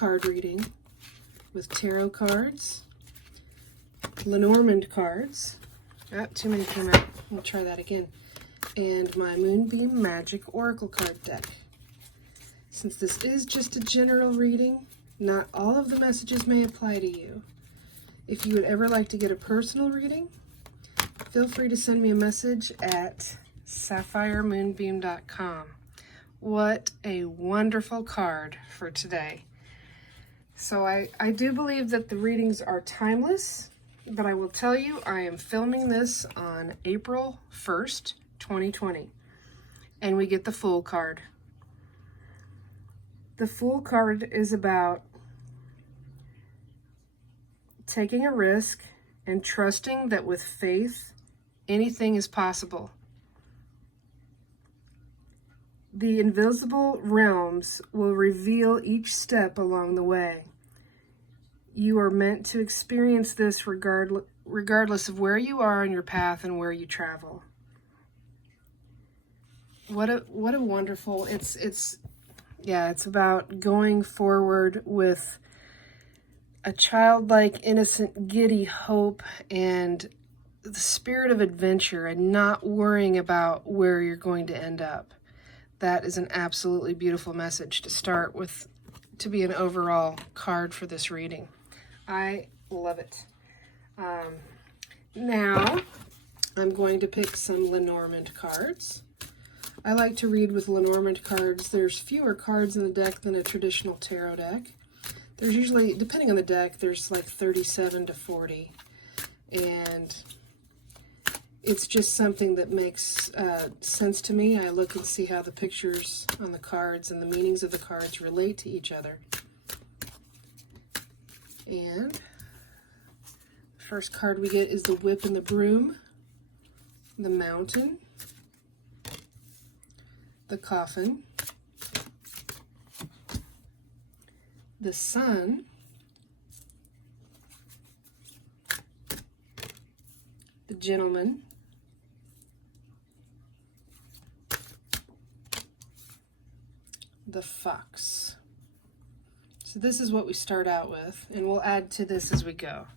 card reading with tarot cards, Lenormand cards. Too many came out. We'll try that again. And my Moonbeam Magick Oracle card deck. Since this is just a general reading, not all of the messages may apply to you. If you would ever like to get a personal reading, feel free to send me a message at sapphiremoonbeam.com. What a wonderful card for today. So I do believe that the readings are timeless, but I will tell you I am filming this on April 1st, 2020, and we get the Fool card. The Fool card is about taking a risk and trusting that with faith, anything is possible. The invisible realms will reveal each step along the way. You are meant to experience this regardless of where you are on your path and where you travel. What a wonderful, it's about going forward with a childlike, innocent, giddy hope and the spirit of adventure and not worrying about where you're going to end up. That is an absolutely beautiful message to start with, to be an overall card for this reading. I love it. Now, I'm going to pick some Lenormand cards. I like to read with Lenormand cards. There's fewer cards in the deck than a traditional tarot deck. There's usually, depending on the deck, there's like 37 to 40. And it's just something that makes sense to me. I look and see how the pictures on the cards and the meanings of the cards relate to each other. And the first card we get is the Whip and the Broom, the Mountain, the Coffin, the Sun, the Gentleman, the Fox. So this is what we start out with, and we'll add to this as we go.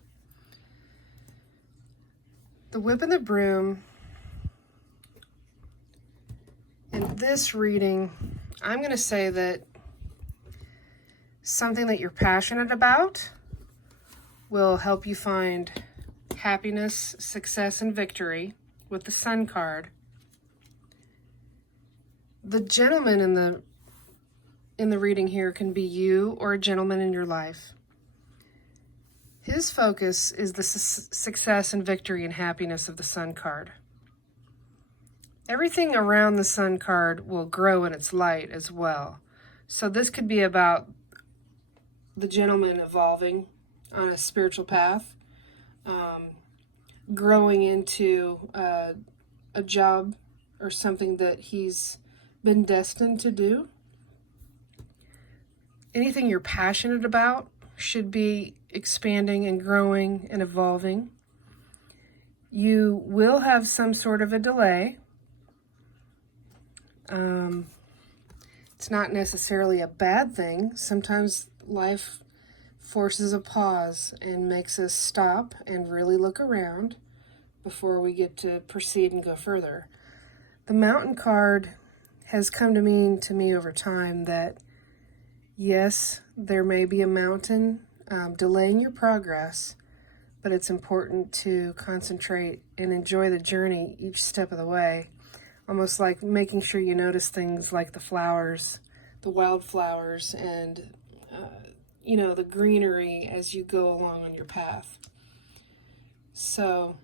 The Whip and the Broom. In this reading, I'm going to say that something that you're passionate about will help you find happiness, success, and victory with the Sun card. The gentleman in the reading here can be you or a gentleman in your life. His focus is the success and victory and happiness of the Sun card. Everything around the Sun card will grow in its light as well. So this could be about the gentleman evolving on a spiritual path, growing into a job or something that he's been destined to do. Anything you're passionate about should be expanding and growing and evolving. You will have some sort of a delay. It's not necessarily a bad thing. Sometimes life forces a pause and makes us stop and really look around before we get to proceed and go further. The Mountain card has come to mean to me over time that yes, there may be a mountain delaying your progress, but it's important to concentrate and enjoy the journey each step of the way. Almost like making sure you notice things like the flowers, the wildflowers, and the greenery as you go along on your path. So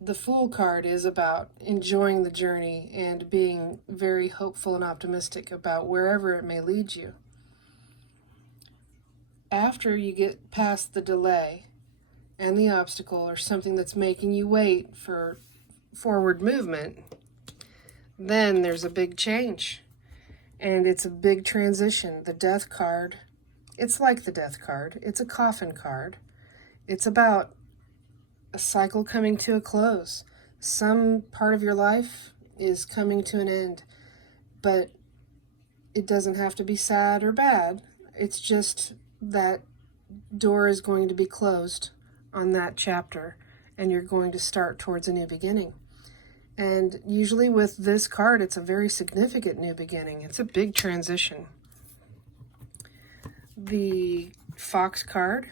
the Fool card is about enjoying the journey and being very hopeful and optimistic about wherever it may lead you. After you get past the delay and the obstacle or something that's making you wait for forward movement, then there's a big change, and it's a big transition. The Death card, it's like the Death card. It's a Coffin card. It's about a cycle coming to a close. Some part of your life is coming to an end, but it doesn't have to be sad or bad. It's just that door is going to be closed on that chapter, and you're going to start towards a new beginning. And usually with this card, it's a very significant new beginning. It's a big transition. The Fox card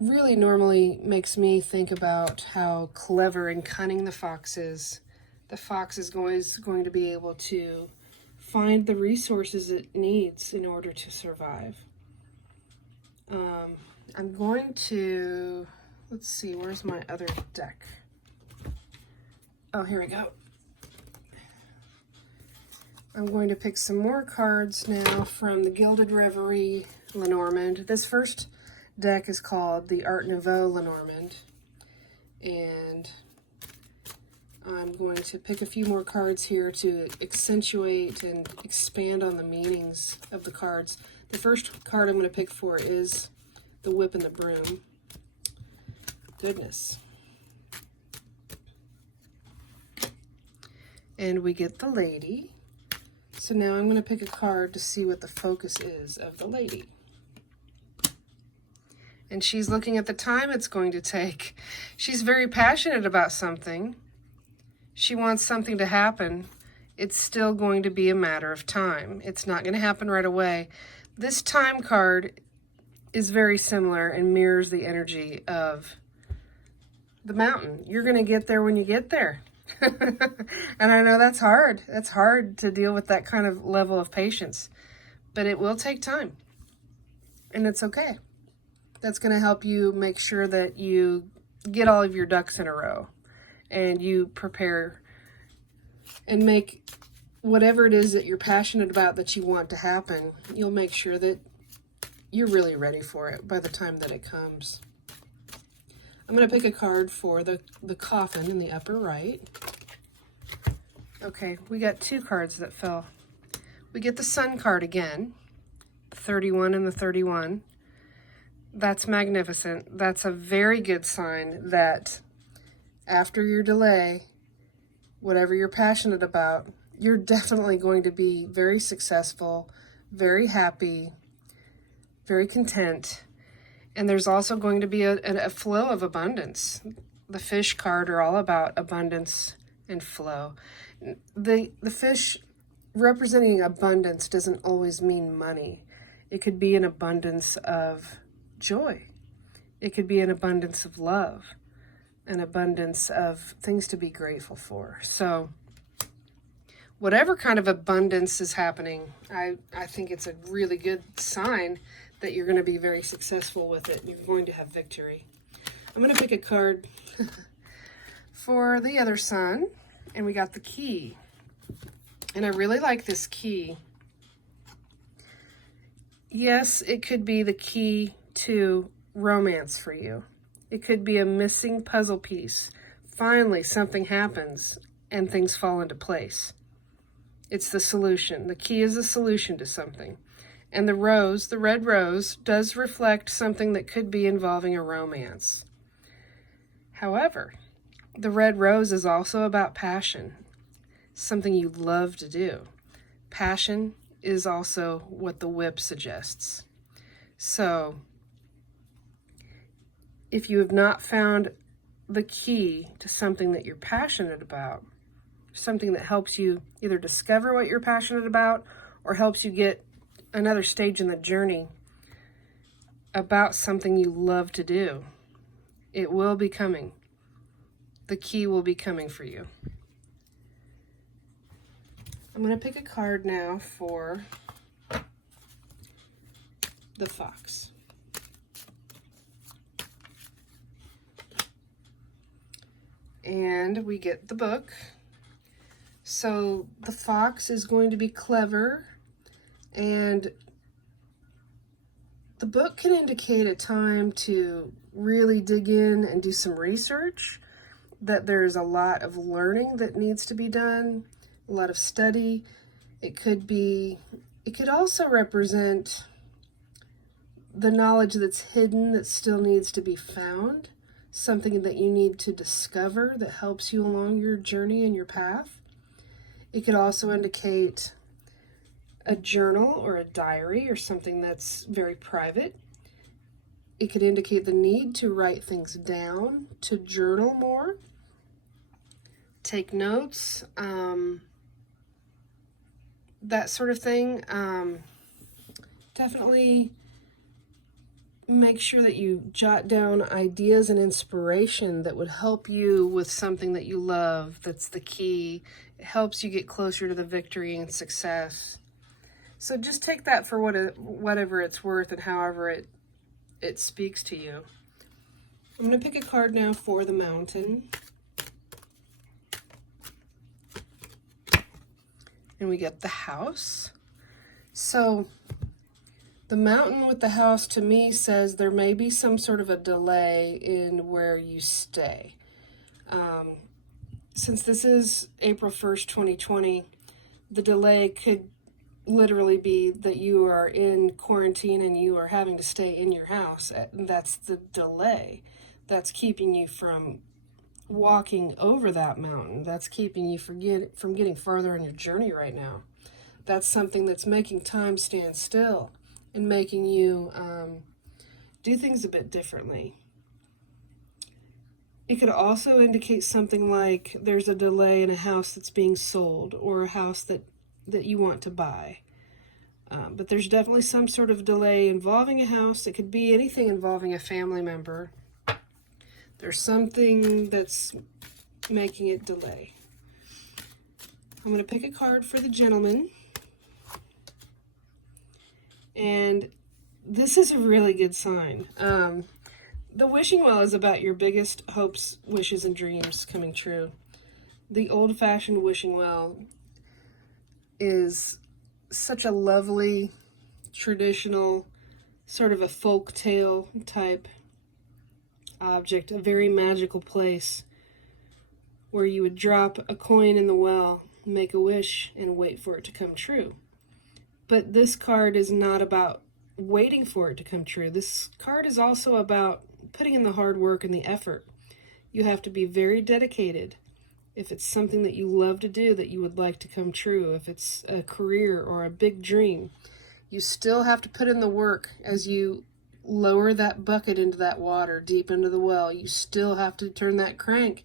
really normally makes me think about how clever and cunning the fox is. The fox is always going to be able to find the resources it needs in order to survive. I'm going to, let's see, where's my other deck? Oh, here we go. I'm going to pick some more cards now from the Gilded Reverie Lenormand. This first deck is called the Art Nouveau Lenormand, and I'm going to pick a few more cards here to accentuate and expand on the meanings of the cards. The first card I'm going to pick for is the Whip and the Broom. Goodness. And we get the Lady. So now I'm going to pick a card to see what the focus is of the Lady. And she's looking at the time it's going to take. She's very passionate about something. She wants something to happen. It's still going to be a matter of time. It's not going to happen right away. This time card is very similar and mirrors the energy of the mountain. You're going to get there when you get there. And I know that's hard. That's hard to deal with that kind of level of patience. But it will take time. And it's okay. That's going to help you make sure that you get all of your ducks in a row. And you prepare and make whatever it is that you're passionate about that you want to happen. You'll make sure that you're really ready for it by the time that it comes. I'm going to pick a card for the coffin in the upper right. Okay, we got two cards that fell. We get the Sun card again, the 31 and the 31. That's magnificent. That's a very good sign that after your delay, whatever you're passionate about, you're definitely going to be very successful, very happy, very content. And there's also going to be a flow of abundance. The fish card are all about abundance and flow. The fish representing abundance doesn't always mean money. It could be an abundance of joy. It could be an abundance of love, an abundance of things to be grateful for. So whatever kind of abundance is happening, I think it's a really good sign that you're going to be very successful with it. You're going to have victory. I'm going to pick a card for the other Sun, and we got the Key. And I really like this key. Yes, it could be the key to romance for you. It could be a missing puzzle piece. Finally, something happens and things fall into place. It's the solution. The key is a solution to something. And the rose, the red rose, does reflect something that could be involving a romance. However, the red rose is also about passion, something you love to do. Passion is also what the whip suggests. So, if you have not found the key to something that you're passionate about, something that helps you either discover what you're passionate about or helps you get another stage in the journey about something you love to do, it will be coming. The key will be coming for you. I'm going to pick a card now for the Fox. And we get the book. So the Fox is going to be clever, and the book can indicate a time to really dig in and do some research, that there's a lot of learning that needs to be done, a lot of study. It could also represent the knowledge that's hidden that still needs to be found, something that you need to discover that helps you along your journey and your path. It could also indicate a journal or a diary or something that's very private. It could indicate the need to write things down, to journal more, take notes, that sort of thing. Definitely make sure that you jot down ideas and inspiration that would help you with something that you love. That's the key. It helps you get closer to the victory and success. So just take that for whatever it's worth and however it speaks to you. I'm going to pick a card now for the Mountain. And we get the House. So the Mountain with the House to me says there may be some sort of a delay in where you stay. Since this is April 1st, 2020, the delay could literally be that you are in quarantine and you are having to stay in your house. That's the delay. That's keeping you from walking over that mountain. That's keeping you from getting farther on your journey right now. That's something that's making time stand still and making you do things a bit differently. It could also indicate something like there's a delay in a house that's being sold or a house that you want to buy. But there's definitely some sort of delay involving a house. It could be anything involving a family member. There's something that's making it delay. I'm going to pick a card for the Gentleman. And this is a really good sign. The wishing well is about your biggest hopes, wishes, and dreams coming true. The old-fashioned wishing well is such a lovely, traditional, sort of a folk tale type object, a very magical place where you would drop a coin in the well, make a wish, and wait for it to come true. But this card is not about waiting for it to come true. This card is also about putting in the hard work and the effort. You have to be very dedicated. If it's something that you love to do that you would like to come true, if it's a career or a big dream, you still have to put in the work as you lower that bucket into that water, deep into the well. You still have to turn that crank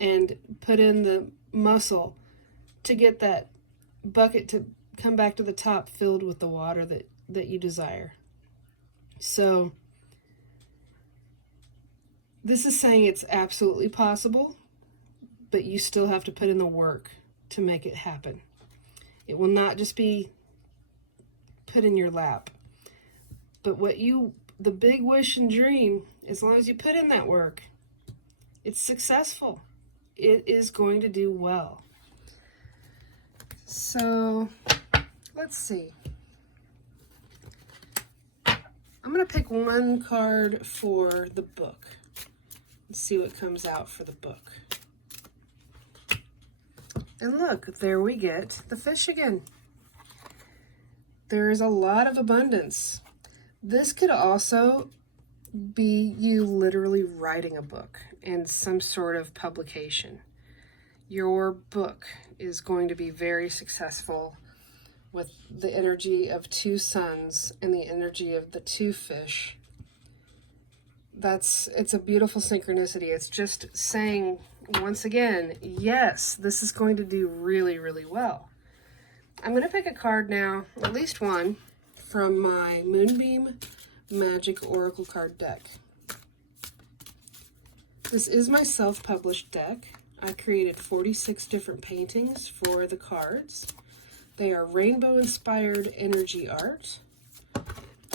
and put in the muscle to get that bucket to come back to the top filled with the water that you desire. So this is saying it's absolutely possible, but you still have to put in the work to make it happen. It will not just be put in your lap. But the big wish and dream, as long as you put in that work, it's successful. It is going to do well. So, let's see. I'm going to pick one card for the book. Let's see what comes out for the book. And look, there we get the fish again. There is a lot of abundance. This could also be you literally writing a book and some sort of publication. Your book is going to be very successful with the energy of two suns and the energy of the two fish. It's a beautiful synchronicity. It's just saying, once again, yes, this is going to do really, really well. I'm going to pick a card now, at least one, from my Moonbeam Magick Oracle card deck. This is my self-published deck. I created 46 different paintings for the cards. They are rainbow-inspired energy art.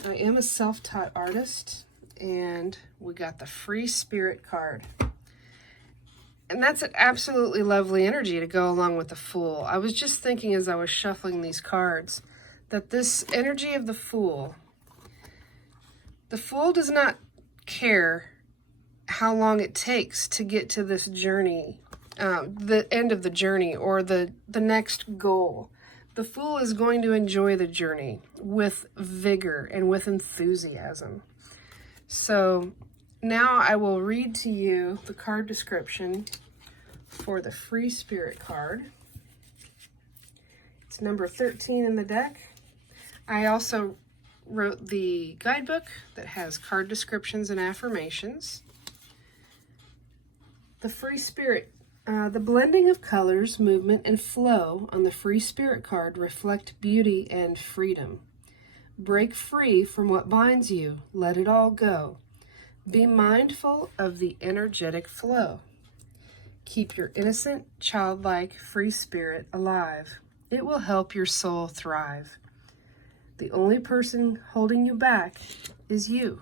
I am a self-taught artist, and we got the Free Spirit card. And that's an absolutely lovely energy to go along with the Fool. I was just thinking as I was shuffling these cards that this energy of the Fool does not care how long it takes to get to this journey, the end of the journey or the next goal. The Fool is going to enjoy the journey with vigor and with enthusiasm. So now I will read to you the card description for the Free Spirit card. It It's number 13 in the deck. I also wrote the guidebook that has card descriptions and affirmations. The Free Spirit. The blending of colors, movement, and flow on the Free Spirit card reflect beauty and freedom. Break free from what binds you. Let it all go. Be mindful of the energetic flow. Keep your innocent, childlike, free spirit alive. It will help your soul thrive. The only person holding you back is you.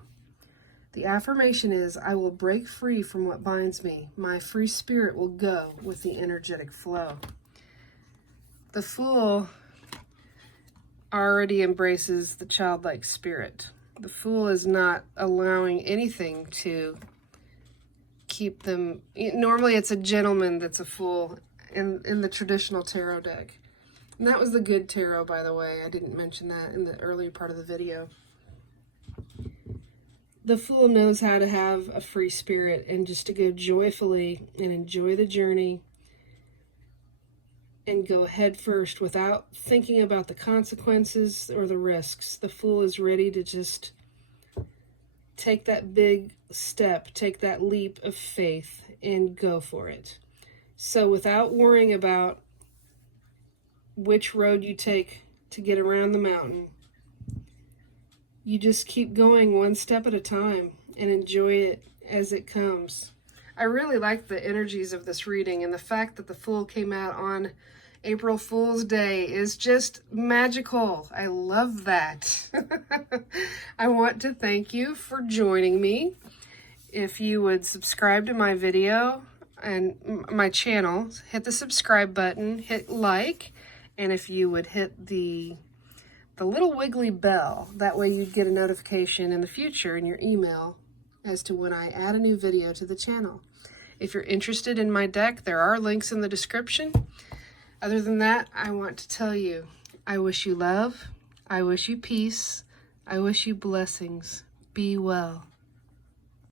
The affirmation is, I will break free from what binds me. My free spirit will go with the energetic flow. The Fool already embraces the childlike spirit. The Fool is not allowing anything to keep them. Normally it's a gentleman that's a fool in the traditional tarot deck. And that was the good tarot, by the way. I didn't mention that in the earlier part of the video. The Fool knows how to have a free spirit and just to go joyfully and enjoy the journey and go head first without thinking about the consequences or the risks. The Fool is ready to just take that big step, take that leap of faith and go for it. So without worrying about which road you take to get around the mountain, you just keep going one step at a time and enjoy it as it comes. I really like the energies of this reading, and the fact that the Fool came out on April Fool's Day is just magical. I love that. I want to thank you for joining me. If you would subscribe to my video and my channel, hit the subscribe button, hit like, and if you would hit the little wiggly bell, that way you'd get a notification in the future in your email as to when I add a new video to the channel. If you're interested in my deck, there are links in the description. Other than that, I want to tell you, I wish you love, I wish you peace, I wish you blessings. Be well.